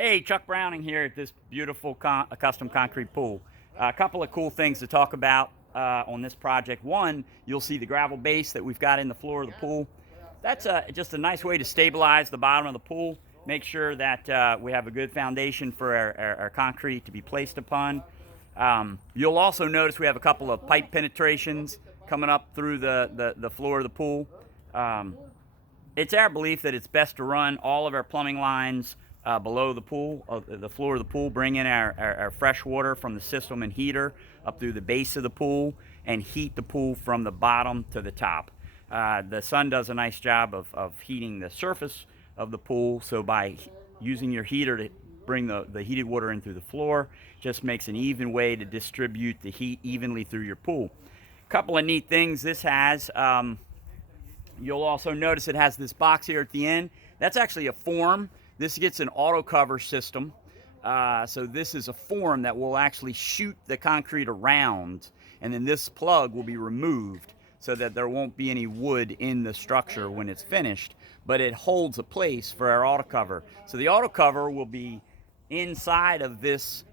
Hey, Chuck Browning here at this beautiful custom concrete pool. A couple of cool things to talk about on this project. One, you'll see the gravel base that we've got in the floor of the pool. That's just a nice way to stabilize the bottom of the pool, make sure that we have a good foundation for our concrete to be placed upon. You'll also notice we have a couple of pipe penetrations coming up through the floor of the pool. It's our belief that it's best to run all of our plumbing lines below the pool, the floor of the pool, bring in our fresh water from the system and heater up through the base of the pool, and heat the pool from the bottom to the top. The sun does a nice job of heating the surface of the pool, so by using your heater to bring the heated water in through the floor, just makes an even way to distribute the heat evenly through your pool. Couple of neat things this has. You'll also notice it has this box here at the end. That's actually a form. This gets an auto cover system. So this is a form that will actually shoot the concrete around, and then this plug will be removed so that there won't be any wood in the structure when it's finished, but it holds a place for our auto cover. So the auto cover will be inside of this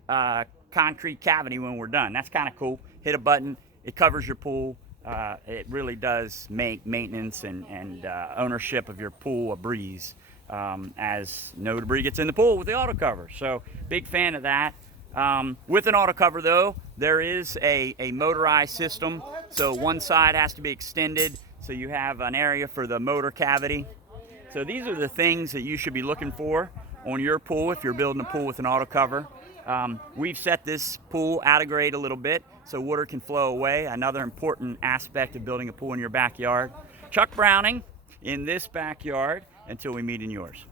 concrete cavity when we're done. That's kind of cool. Hit a button, it covers your pool. It really does make maintenance and ownership of your pool a breeze, as no debris gets in the pool with the auto cover. So big fan of that. With an auto cover though, there is a motorized system. So one side has to be extended so you have an area for the motor cavity. So these are the things that you should be looking for on your pool if you're building a pool with an auto cover. We've set this pool out of grade a little bit so water can flow away. Another important aspect of building a pool in your backyard. Chuck Browning in this backyard until we meet in yours.